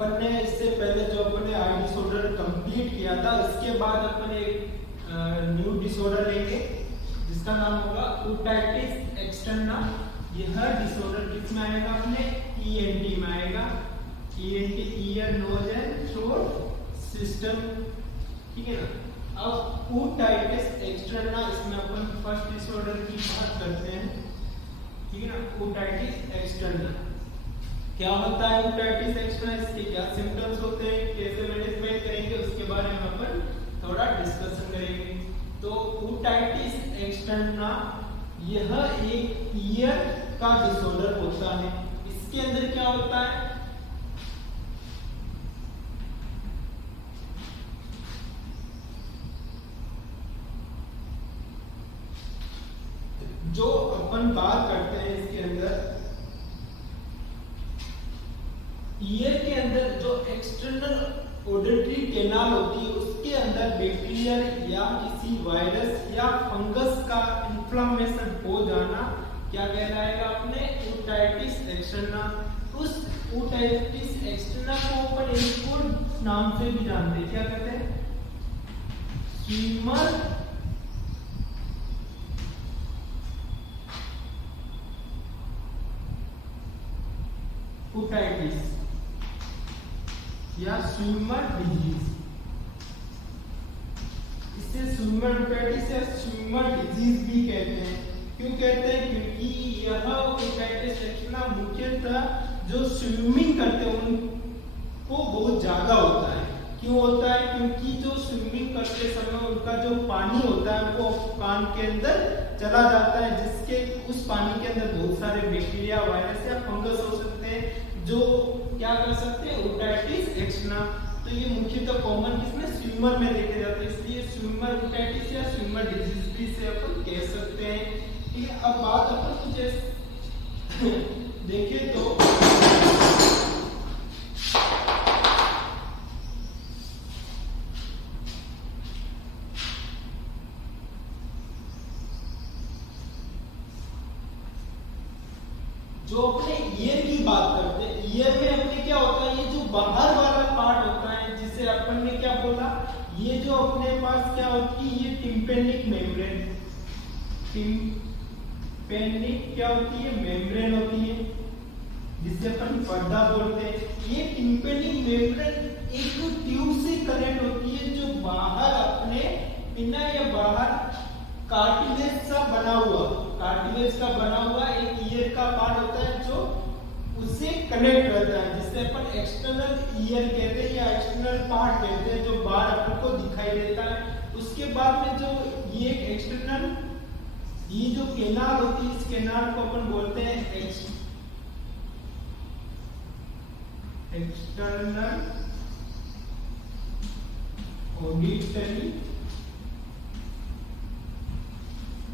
अपन ने इससे पहले जो अपन ने आई डिसऑर्डर कंप्लीट किया था, इसके बाद अपन एक न्यू डिसऑर्डर लेंगे जिसका नाम होगा ओटाइटिस एक्सटर्ना। यह डिसऑर्डर किसमें आएगा? अपने ईएनटी में आएगा। ENT ear nose and throat system, ठीक है ना। अब ओटाइटिस एक्सटर्ना, इसमें अपन फर्स्ट डिसऑर्डर की बात करते हैं, ठीक है ना। ओटाइटिस एक्सटर्ना क्या होता है? ओटाइटिस एक्सटर्ना, इसके क्या सिम्टम्स होते हैं, कैसे मैनेजमेंट करेंगे, उसके बारे में अपन थोड़ा डिस्कशन करेंगे। तो ओटाइटिस एक्सटर्ना यह एक ईयर का डिसऑर्डर होता है। इसके अंदर क्या होता है? जो अपन बात करते हैं इसके अंदर, ईयर के अंदर जो एक्सटर्नल ऑडिटरी कैनाल होती है, उसके अंदर बैक्टीरियल या किसी वायरस या फंगस का इन्फ्लेमेशन हो जाना क्या कहलाएगा? अपने ओटाइटिस एक्सटर्ना। उस ओटाइटिस एक्सटर्ना को अपन एक और नाम से भी जानते हैं, क्या कहते हैं? स्विमर ओटाइटिस या स्विमर डिजीज। इसे स्विमर ओटाइटिस या स्विमर डिजीज भी कहते हैं। क्यों कहते हैं? क्योंकि यह ओटाइटिस एक्सटर्ना मुख्यतः जो स्विमिंग करते हैं उनको बहुत ज्यादा होता है। क्यों होता है? क्योंकि जो स्विमिंग करते समय उनका जो पानी होता है वो कान के अंदर चला जाता है, जिसके उस पानी के अंदर बहुत सारे बैक्टीरिया, वायरस या फंगस हो सकते हैं जो क्या कर सकते हैं? Otitis externa. तो ये मुख्यतः कॉमन किसमें? स्विमर में देखे जाते हैं, इसलिए स्विमर ओटाइटिस या स्विमर डिजीज भी से अपन कह सकते हैं। ठीक है, अब बात अपन कुछ देखिए तो जो अपने ईयर की बात करते हैं, ईयर में अपने क्या होता है? ये जो बाहर वाला पार्ट होता है, जिसे अपन ने क्या बोला, ये जो अपने पास क्या होती है? ये टिम्पेनिक मेम्ब्रेन, टिम्पेनिक क्या होती है? मेम्ब्रेन होती है, जिसे अपन पर्दा बोलते हैं। ये टिम्पेनिक मेम्ब्रेन एक ट्यूब से कनेक्ट होती है, जो बाहर अपने इनर या बाहर कार्टिलेज सा बना हुआ, कार्टिलेज का बना हुआ एक ईयर का पार्ट होता है जो उससे कनेक्ट रहता है, जिससे अपन एक्सटर्नल ईयर कहते हैं या एक्सटर्नल पार्ट कहते हैं, जो बाहर अपन को दिखाई देता है। उसके बाद में जो ये एक्सटर्नल, ये जो कैनाल होती है, इस कैनाल को अपन बोलते हैं external auditory,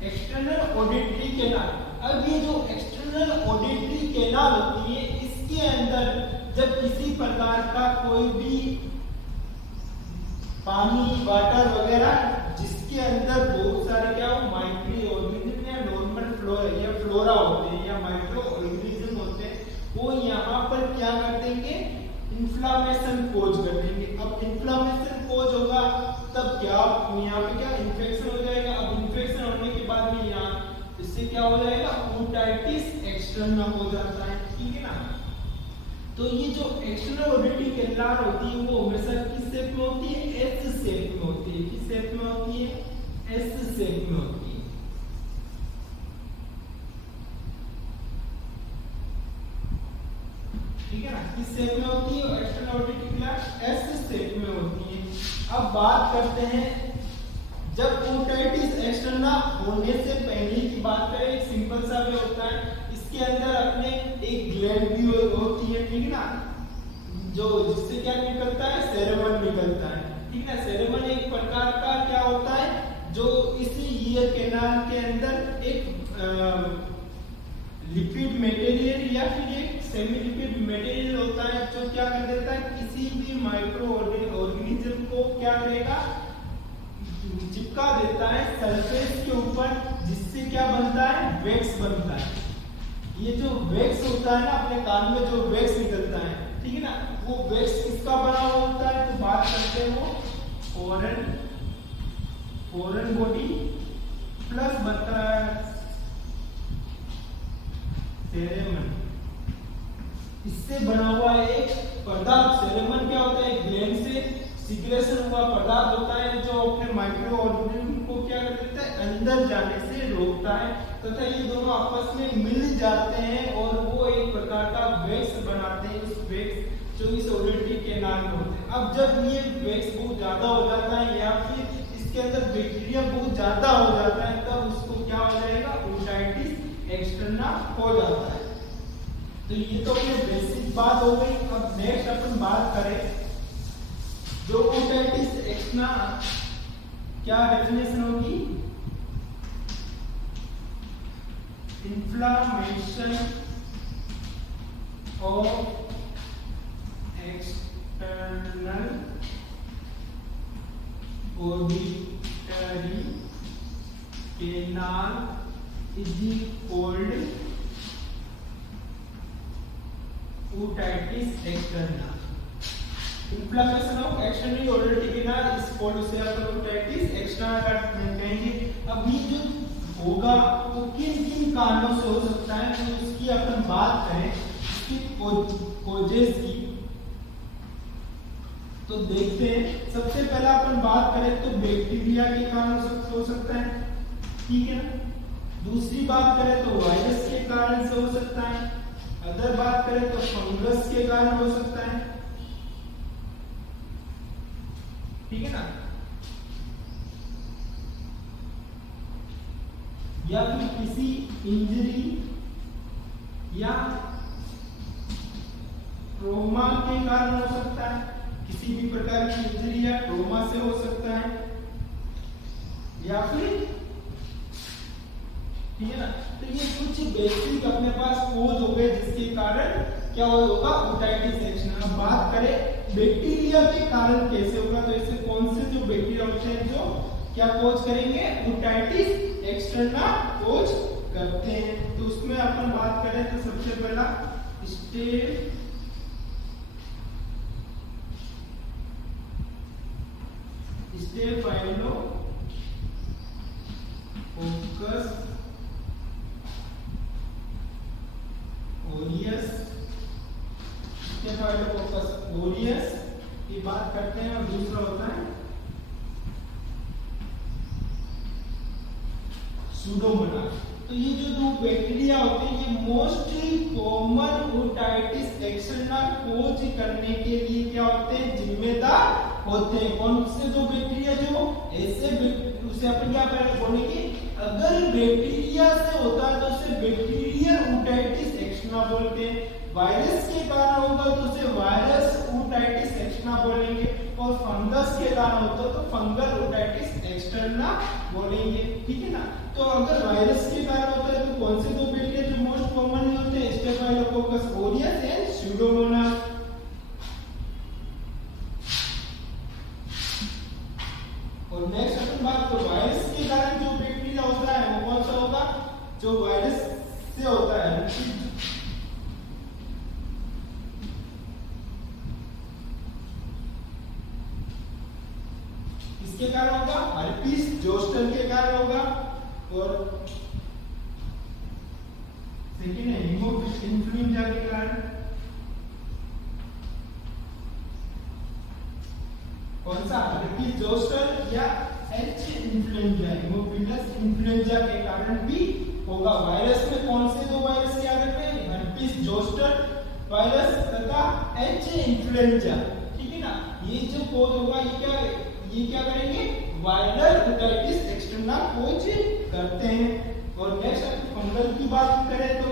external auditory canal. अब ये जो एक्सटर्नल ऑडिटरी कैनाल होती है, इसके अंदर जब किसी प्रकार का कोई भी पानी, वाटर वगैरह, जिसके अंदर बहुत सारे क्या हो, माइक्रो ऑर्गेनिज्म या नॉर्मल फ्लोरा या फ्लोरा होते हैं या माइक्रो ऑर्गेनिज्म होते हैं, वो यहाँ पर क्या कर देंगे? इन्फ्लामेशन कोज कर देंगे। अब इन्फ्लामेशन कोज होगा तब क्या यहाँ पे क्या इन्फेक्शन हो जाएगा। अब इन्फेक्शन होने के बाद में यहाँ इससे क्या हो जाएगा? ओटाइटिस एक्सटर्ना हो जाता है, ठीक है ना। तो ये जो एक्सटर्नल ऑडिटरी कैनाल होती है वो हमेशा किस शेप में होती है? एस शेप में होती है। किस शेप में होती है? एस शेप में होती है, ठीक है ना। किस शेप में होती है? External auditory canal S shape में होती है। अब बात करते हैं जब ओटाइटिस एक्सटर्ना होने से पहले की बात करें, एक सिंपल सा वे होता है। इसके अंदर अपने एक ग्लैंड भी होती है, ठीक है ना, जो जिससे क्या निकलता है? सेरेमन निकलता है, ठीक है। सेरेमन एक प्रकार का क्या होता है? जो इसी ईयर कैनाल के अंदर एक लिपिड मटेरियल या फिर एक सेमी लिपिड मटेरियल होता है, जो क्या कर देता है? किसी भी माइक्रो ऑर्गेनिज्म को क्या करेगा? चिपका देता है सरफेस के ऊपर, जिससे क्या बनता है? वैक्स बनता है। ये जो वैक्स होता है ना, अपने कान में जो वैक्स निकलता है, ठीक है ना। वो वैक्स किसका बना हुआ होता है, तो बात करते हैं वो फॉरेन बॉडी प्लस बनता है सेरेमन, इससे बना हुआ एक पदार्थ। सेरेमन क्या होता है, ग्लैंड से सिक्रेशन हुआ पदार्थ होता है जो अपने माइक्रो ऑर्गेनिज्म को क्या कर देता है, अंदर जाने से रोकता है तथा ये दोनों आपस में मिल जाते हैं और वो एक प्रकार का वैक्स बनाते हैं। उस वैक्स जो इस ओरिएंटल कैनाल में होते हैं। अब जब ये वैक्स बहुत ज्यादा हो जाता है या फिर इसके अंदर बैक्टीरिया बहुत ज्यादा हो जाता है, तब उसको क्या हो जाएगा, ओटाइटिस एक्सटर्ना हो जाता है। तो ये तो अपने बेसिक बात हो गई। अब नेक्स्ट अपन बात करें जो ओटाइटिस एक्सटर्ना क्या डेफिनेशन होगी, inflammation of external arbitrary canal is called otitis externa. Inflammation of external arbitrary canal is called, उसे अपन ओटाइटिस एक्सटर्ना कहेंगे। अब ये जो होगा वो किन किन कारणों से हो सकता है, तो उसकी अपन बात करें इसकी कोजेस की, तो देखते हैं। सबसे पहला अपन बात करें तो बैक्टीरिया के कारण हो सकता है, ठीक है ना। दूसरी बात करें तो वायरस के कारण से हो सकता है। अदर बात करें तो फंगस के कारण हो सकता है, ठीक है ना। या फिर किसी इंजरी या ट्रोमा के कारण हो सकता है, किसी भी प्रकार की इंजरी या ट्रोमा से हो सकता है, या फिर, ठीक है ना। तो ये कुछ बेसिक अपने पास कोज हो गए जिसके कारण क्या होगा, ओटाइटिस एक्सटर्ना। अब बात करें बैक्टीरिया के कारण कैसे होगा, तो इससे कौन से जो बैक्टीरिया होते हैं जो क्या कोज करेंगे, ओटाइटिस एक्सटर्ना कोज करते हैं। तो उसमें अपन बात करें तो सबसे पहला स्टेफाइलोकोकस ओरियस, स्टेफाइलोकोकस ओरियस की बात करते हैं। और दूसरा होता है सूडोमोनास। तो ये जो दो बैक्टीरिया होते हैं ये मोस्टली कॉमन ओटाइटिस एक्सटर्ना कोज करने के लिए क्या होते हैं, जिम्मेदार होते हैं। कौन से दो बैक्टीरिया, जो ऐसे उसे अपन क्या बोलेंगे, अगर बैक्टीरिया से होता है तो उसे बैक्टीरियल ओटाइटिस एक्सटर्ना बोलते हैं। वायरस के कारण होगा तो उसे वायरस ओटाइटिस एक्सटर्ना बोलेंगे, और फंगस के कारण होता है तो फंगल ओटाइटिस एक्सटर्ना बोलेंगे, ठीक है ना। तो अगर वायरस के कारण होता है तो कौन से दो बैक्टीरिया जो मोस्ट कॉमनली होते हैं, स्टेफाइलोकोकस ओरियस एंड सूडोमोनास। और नेक्स्ट अपन बात तो वायरस के कारण जो बैक्टीरिया होता है वो कौन सा होगा, जो वायरस से होता है, इसके कारण होगा हर्पीस जोस्टर के कारण होगा। और सेकेंड है हीमोफिलस इन्फ्लुएंजा के कारण। कौन सा, हर्पीस जोस्टर या एच इन्फ्लुएंजा, हीमोफिलस इन्फ्लुएंजा के कारण भी होगा। वायरस में कौन से दो वायरस याद रखें, हर्पीस जोस्टर वायरस तथा एच इन्फ्लुएंजा, ठीक है ना। ये जो कोज होगा ये क्या करेंगे, वायरल ओटाइटिस एक्सटर्ना कोज करते हैं। और नेक्स्ट फंगल की बात करें तो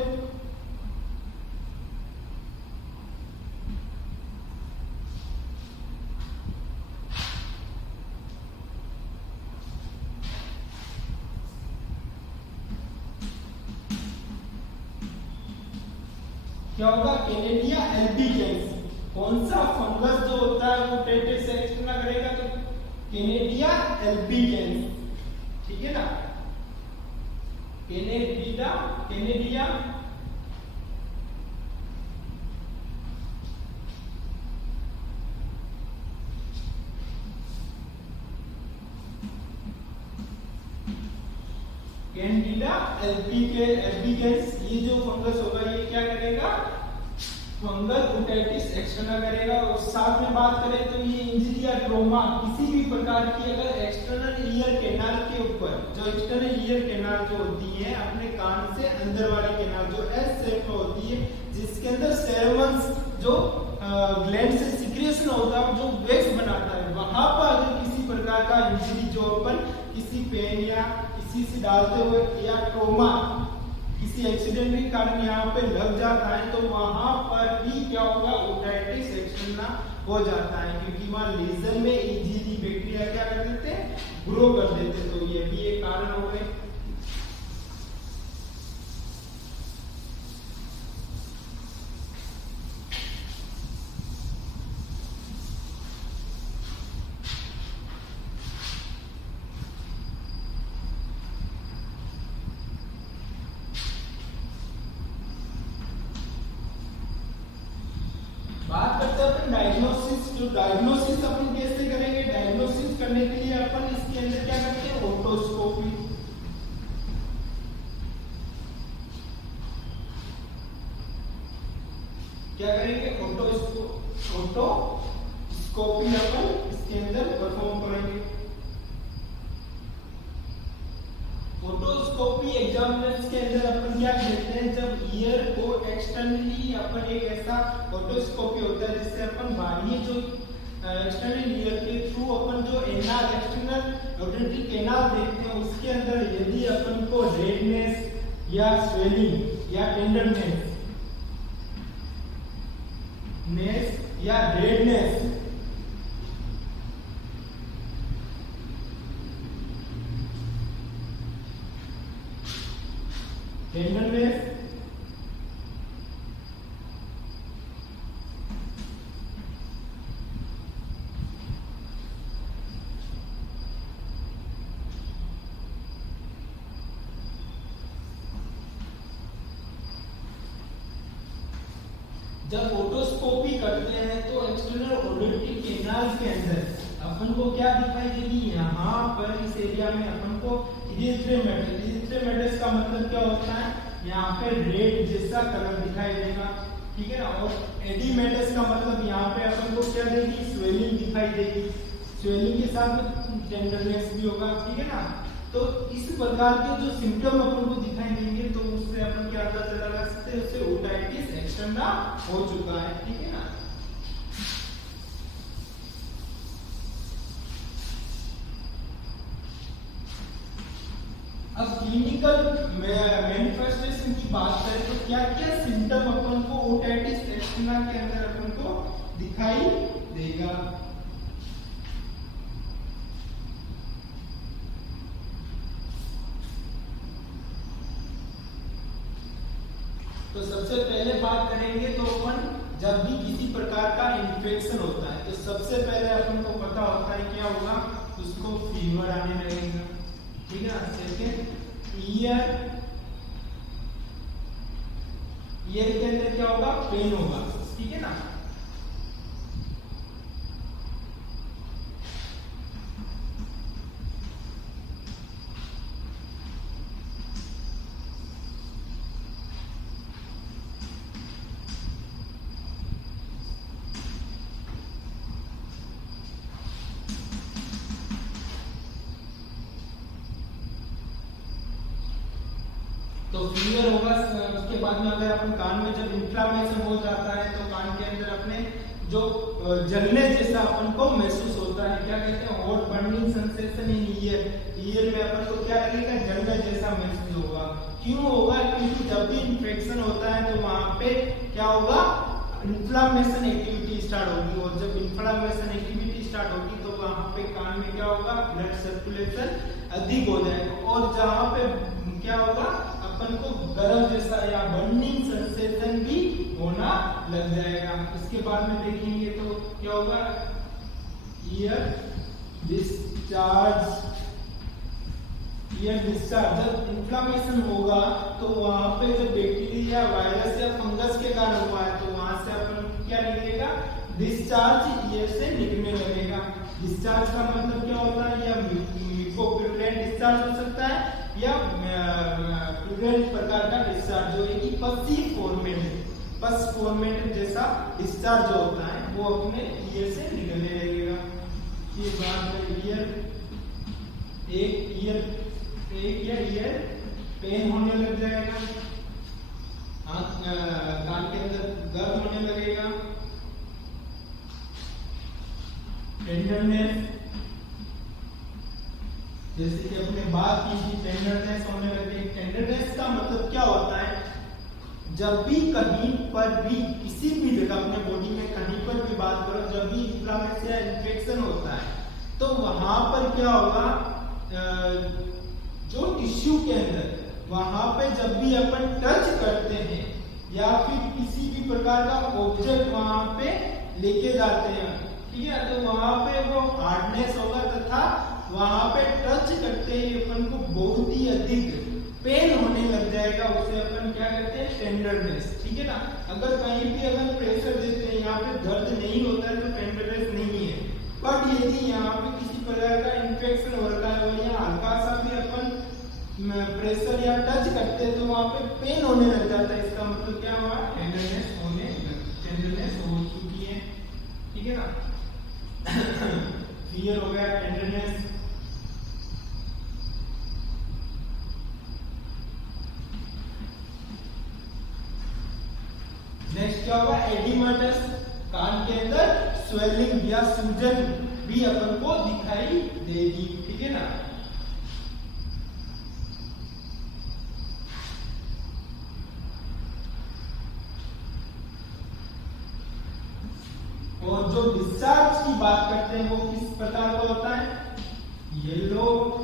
क्या होगा, कैनेडिया एल्बिगेंस। कौन सा फंगस जो होता है वो ओटाइटिस एक्सटर्ना करेगा, तो कैनेडिया एल्बिगेंस, ठीक है ना। कैनेडिया कैंडिडा एल्बिगेंस, ये जो फंगस होगा ये क्या करेगा, फंगल ओटाइटिस एक्सटर्ना करेगा। और साथ में बात करें तो ये इंजरी या ट्रोमा किसी भी प्रकार की अगर एक्सटर्नल ईयर कैनाल के ऊपर, जो एक्सटर्नल ईयर कैनाल जो होती है अपने कान से अंदर वाली कैनाल जो एस शेप में होती है, जिसके अंदर सेरेमन्स जो ग्लैंड से सिक्रेशन होता है जो वैक्स बनाता है, वहां पर अगर किसी प्रकार का इंजरी जो अपन किसी पेन या किसी से डालते हुए या ट्रोमा किसी एक्सीडेंट के कारण यहाँ पे लग जाता है तो वहां पर भी क्या होगा, ओटाइटिस एक्सटर्ना हो जाता है, क्योंकि वहां लेजर में इजीली बैक्टीरिया क्या कर देते हैं, ग्रो कर देते हैं। तो ये भी एक कारण हो गए। बात करते हैं अपन डायग्नोसिस। जो डायग्नोसिस अपन कैसे करेंगे, डायग्नोसिस करने के लिए अपन इसके अंदर क्या करते हैं, ओटोस्कोपी। क्या करेंगे, ओटोस्कोपी अपन इसके अंदर परफॉर्म करेंगे। ओटोस्कोपी एग्जामिनर्स के अंदर अपन क्या करते हैं, जब ईयर को एक्सटर्नली अपन एक ऐसा ओटोस्कोपी होता है जिससे अपन बाहरी जो एक्सटर्नल ईयर के थ्रू अपन जो एनाल एक्सटर्नल ऑडिटरी कैनाल देखते हैं उसके अंदर यदि अपन को रेडनेस या स्वेलिंग या टेंडरनेस या रेडनेस टेंडरनेस जब ओटोस्कोपी करते हैं तो एक्सटर्नल ऑडिटरी कैनाल के अंदर अपन को क्या दिखाई देगी, यहाँ पर इस एरिया में अपन को इरिथ्रोमेटस का मतलब क्या होता है, यहाँ पे रेड जैसा कलर दिखाई देगा, ठीक है ना। और एडिमेटस का मतलब यहाँ पे अपन को क्या देगी, स्वेलिंग दिखाई देगी, स्वेलिंग के साथ टेंडरनेस भी होगा, ठीक है ना। तो इस प्रकार के जो सिम्टम अपन को दिखाई देंगे तो उससे अपन क्या अंदाजा लगा सकते हैं, उससे ओटाइटिस एक्सटर्ना हो चुका है, ठीक है ना। अब क्लिनिकल मैनिफेस्टेशन की बात करें तो क्या क्या सिम्टम अपन को ओटाइटिस एक्सटर्ना के अंदर अपन को दिखाई देगा। तो सबसे पहले बात करेंगे तो अपन जब भी किसी प्रकार का इन्फेक्शन होता है तो सबसे पहले अपन को पता होता है क्या होगा, उसको फीवर आने लगेगा, ठीक है ना। सेकेंड ईयर के अंदर क्या होगा, पेन होगा, ठीक है ना। तो फीवर होगा। उसके बाद में अगर अपन कान में जब इन्फ्लामेशन हो जाता है तो कान के अंदर अपने जो जलने जैसा अपन को महसूस होता है, क्या कहते हैं, hot burning sensation in year में अपन को क्या लगेगा, जलने जैसा महसूस होगा। क्यों होगा, क्योंकि जब भी इन्फेक्शन होता है तो वहां पे क्या होगा, इन्फ्लामेशन एक्टिविटी स्टार्ट होगी, और जब इन्फ्लामेशन एक्टिविटी स्टार्ट होगी तो वहां पे कान में क्या होगा, ब्लड सर्कुलेशन अधिक हो जाएगा, और जहां पे क्या होगा, अपन को गरम जैसा या बर्निंग सेंसेशन भी होना लग जाएगा। इसके बाद में देखेंगे तो क्या होगा, ईयर डिस्चार्ज। जब इन्फ्लामेशन होगा तो वहां पे जो बैक्टीरिया, वायरस या फंगस के कारण हुआ है तो वहां से अपन क्या निकलेगा, डिस्चार्ज ईयर से निकलने लगेगा। डिस्चार्ज का मतलब क्या होता है, या म्यूकोपुरुलेंट डिस्चार्ज हो सकता है या फ्लूएंट प्रकार का डिस्चार्ज जो है कि पसी फॉर्मेट जैसा डिस्चार्ज जो होता है वो अपने ईयर से निकलने लगेगा। ये बात है ईयर पेन होने लग जाएगा, कान के अंदर दर्द होने लगेगा, टेंडरनेस जैसे कि अपने बात की थी, टेंडरनेस होने लगेगी। टेंडरनेस का मतलब क्या होता है, जब भी कहीं पर भी किसी भी जगह अपने बॉडी में कहीं पर भी बात करो, जब भी इन्फ्लेमेशन या इन्फेक्शन होता है तो वहां पर क्या होगा, जो टिश्यू के अंदर वहां पे जब भी अपन टच करते हैं या फिर किसी भी प्रकार का ऑब्जेक्ट वहां पे लेके जाते हैं, ठीक है, तो वहां पे वो हार्डनेस होगा तथा वहां पे टच करते ही अपन को बहुत ही अधिक पेन होने लग जाएगा। उसे अपन क्या कहते हैं, टेंडरनेस, ठीक है ना। अगर कहीं भी अगर प्रेशर देते हैं यहाँ पे दर्द नहीं होता है तो टेंडरनेस नहीं है, बट यदि यहाँ पे किसी प्रकार का इन्फेक्शन हो रहा है और यहाँ हल्का सा भी अपन प्रेशर या टच करते हैं तो वहां पे पेन होने लग जाता है। इसका मतलब क्या हुआ, टेंडरनेस हो चुकी है, ठीक है ना। फियर हो गया, टेंडरनेस। नेक्स्ट क्या होगा, एडिमाटस, कान के अंदर स्वेलिंग या सूजन भी अपन को दिखाई देगी, ठीक है ना। और जो डिस्चार्ज की बात करते हैं वो किस प्रकार का होता है, येलोइश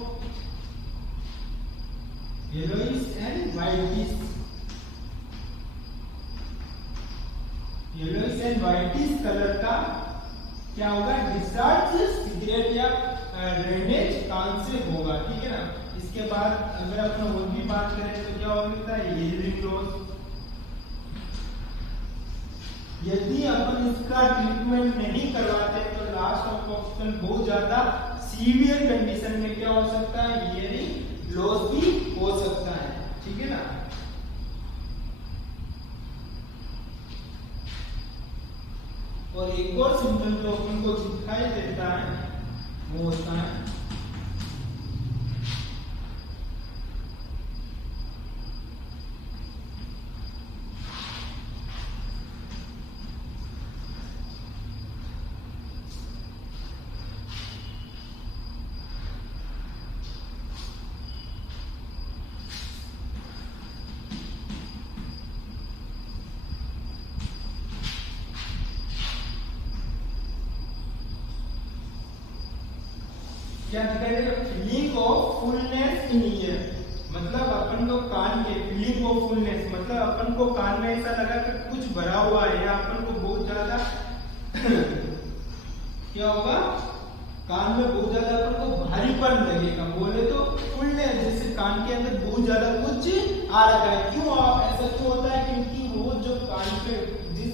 एंड व्हाइटिश कलर का क्या होगा, डिस्चार्ज सिगरेट या ड्रेनेज कान से होगा, ठीक है ना। इसके बाद अगर अपन और भी बात करें तो क्या होता है, हियरिंग लॉस। यदि अपन इसका ट्रीटमेंट नहीं करवाते तो लास्ट ऑफ ऑप्शन बहुत ज्यादा सीवियर कंडीशन में क्या हो सकता है, हियरिंग लॉस भी हो सकता है, ठीक है ना। और एक और सिम्टम जो अपन को दिखाई देता है वो होता है क्या दिखाई देगा, feeling of fullness in year. मतलब अपन को कान के फीलिंग ऑफ फुलनेस मतलब अपन को कान में ऐसा लगा कि कुछ भरा हुआ है या अपन को बहुत ज्यादा क्या होगा, कान में बहुत ज्यादा अपन को भारीपन लगेगा। बोले तो फुलनेस, जैसे कान के अंदर बहुत ज्यादा कुछ आ रहा है। क्यों ऐसा क्यों होता है, क्योंकि वो जो कान पे जिस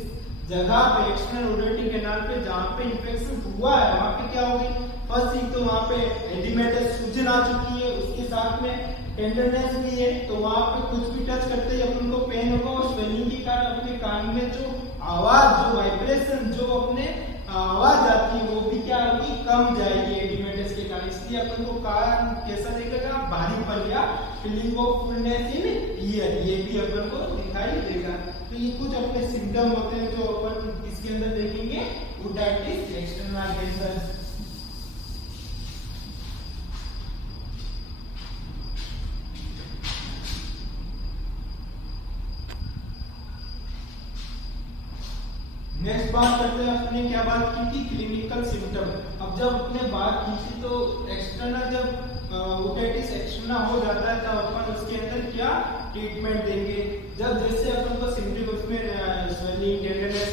जगह पे एक्सटर्नल ऑडिटरी कैनाल पे जहाँ पे इन्फेक्शन हुआ है वहां पे क्या होगी, फर्स्ट एक तो वहां पे एडिमेटस सूजन आ चुकी है, उसके साथ में टेंडरनेस भी है, तो वहां पे कुछ भी टच करते ही अपन को पेन होगा और स्वेलिंग के कारण अपने कान में जो आवाज, जो वाइब्रेशन, जो अपने आवाज आती है वो भी क्या होगी, कम जाएगी एडिमेटस के कारण। इसलिए अपन को कान कैसा दिखेगा, भारीपन या feeling of fullness in year, ये भी अपन को दिखाई देगा। तो ये कुछ अपने सिम्टम होते हैं जो अपन इसके अंदर देखेंगे, ओटाइटिस एक्सटर्नल। नेक्स्ट बात करते हैं, अपने क्या बात की थी, क्लिनिकल सिम्टम। अब जब अपने बात की थी तो एक्सटर्नल, जब ओटाइटिस एक्सटर्नल हो जाता है तब अपन उसके अंदर क्या ट्रीटमेंट देंगे। जब जैसे अपन को सिम्टम उसमें स्वेलिंग, टेंडरनेस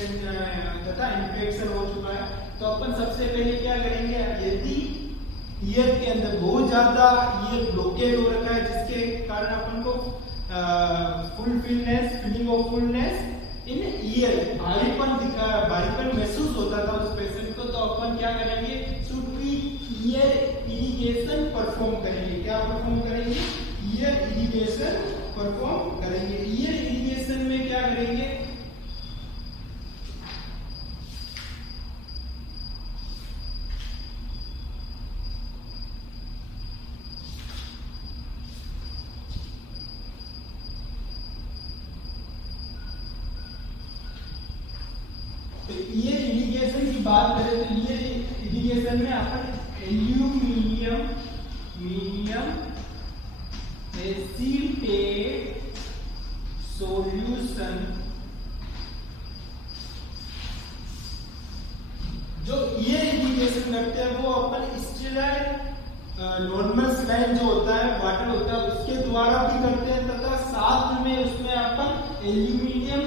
तथा इन्फेक्शन हो चुका है तो अपन सबसे पहले क्या करेंगे, यदि ईयर के अंदर बहुत ज्यादा ईयर ब्लॉकेज हो रखा है जिसके कारण अपन को fulfilness, feeling of fullness in year, भारीपन महसूस होता था उस पेशेंट को, तो अपन क्या करेंगे, should be year irrigation perform करेंगे। क्या परफॉर्म करेंगे, ईयर इरिगेशन इरिगेशन परफॉर्म करेंगे। ईयर इरिगेशन में क्या करेंगे, तो ईयर इरिगेशन की बात करें तो ईयर इरिगेशन में अपन एल्यूमिनियम एसीटेट सॉल्यूशन, जो ईयर इरिगेशन करते हैं वो अपन स्टेराइल नॉर्मल स्लाइन जो होता है वाटर होता है उसके द्वारा भी करते हैं, तथा साथ में उसमें अपन एल्यूमिनियम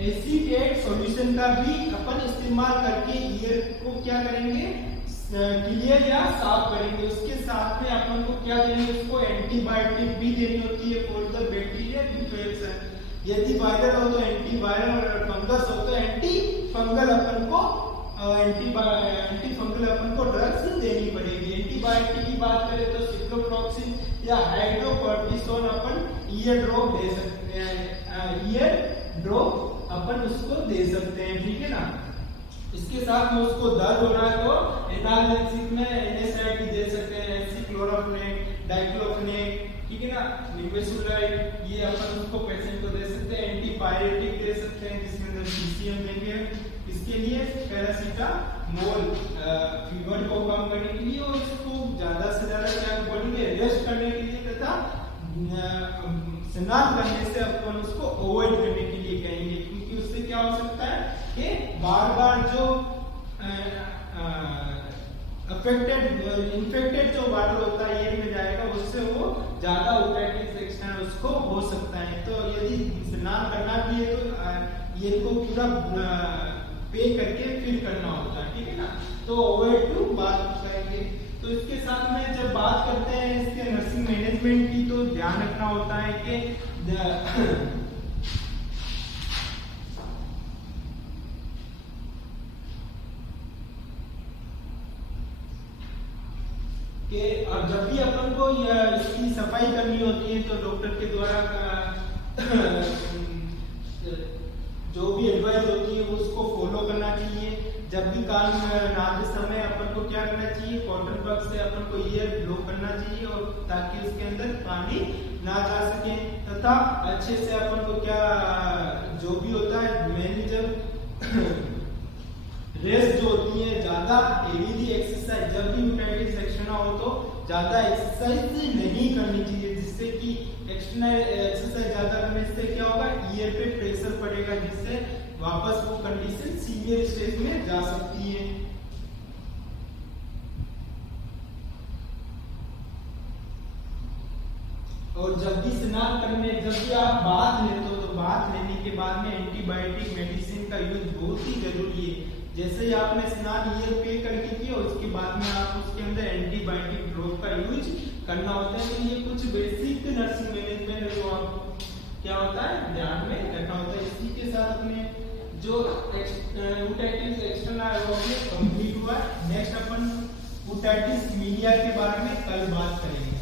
एसीटेट सॉल्यूशन का भी अपन इस्तेमाल करके ईयर को क्या करेंगे, क्लियर या साफ करेंगे। उसके साथ में अपन को क्या देंगे, उसको एंटीबायोटिक भी देनी होती है फॉर द बैक्टीरियल इन्फेक्शन। यदि वायरल हो तो एंटीवायरल और फंगस हो तो एंटी फंगल अपन को ड्रग्स देनी पड़ेगी। एंटीबायोटिक की बात करें तो सिप्रोफ्लॉक्सिन या हाइड्रोकॉर्टिसोन अपन ईयर ड्रॉप दे सकते हैं, ईयर ड्रॉप अपन उसको दे सकते हैं, ठीक है ना। इसके साथ में उसको दर्द हो रहा है तो एनाल्जेसिक में एनएसआईड भी दे सकते हैं, एसिक्लोरोफेनेक, डाइक्लोफेनेक, ठीक है ना, निमेसुलाइड, ये अपन उसको पेशेंट को दे सकते हैं। एंटीपायरेटिक दे सकते हैं जिसके अंदर सीसीएम देंगे, इसके लिए पैरासीटामोल फीवर को कम करने के लिए और उसको ज्यादा से ज्यादा क्या बॉडी में रेस्ट करने के लिए तथा स्नान करने से अपन उसको अवॉइड करने के लिए कहेंगे, क्योंकि उससे क्या हो सकता है कि बार बार जो इन्फेक्टेड जो वाटर होता है ईयर में जाएगा, उससे वो ज्यादा ओटाइटिस एक्सटर्नल उसको हो सकता है। तो यदि स्नान करना भी है तो ईयर को पूरा पे करके फिर करना होता है, ठीक है ना। तो अवॉइड टू बात करेंगे। तो इसके साथ में जब बात करते हैं इसके नर्सिंग मैनेजमेंट की, तो ध्यान रखना होता है कि और जब भी अपन को इसकी सफाई करनी होती है तो डॉक्टर के द्वारा जो भी एडवाइस होती है वो उसको फॉलो करना चाहिए। जब भी काम नहाते समय अपन को क्या करना चाहिए, कॉटन बग से अपन को ईयर ब्लॉक करना चाहिए और ताकि उसके अंदर पानी ना जा सके, तथा अच्छे से अपन को क्या जो भी होता है मेनली जब रेस्ट जो होती है ज्यादा हेवी एक्सरसाइज, जब भी ओटाइटिस एक्सटर्ना हो तो ज्यादा एक्सरसाइज नहीं करनी चाहिए, जिससे कि एक्सटर्नल एक्सरसाइज ज्यादा करने से क्या होगा, ईयर पे प्रेशर पड़ेगा, जिससे वापस वो कंडीशन सीवियर स्टेज में जा सकती है। और जब भी स्नान करने, जब भी आप बाथ लेते हो तो बाथ लेने के बाद में एंटीबायोटिक मेडिसिन का यूज बहुत ही जरूरी है। जैसे ही आपने स्नान ईयर पे करके किया उसके बाद में आप उसके अंदर एंटीबायोटिक ड्रॉप का यूज करना होता है। तो ये कुछ बेसिक नर्सिंग मैनेजमेंट है जो आपको क्या होता है ध्यान में रखना होता है। इसी के साथ में जो ओटाइटिस एक्सटर्ना कंप्लीट हुआ। नेक्स्ट अपन ओटाइटिस मीडिया के बारे में कल बात करेंगे।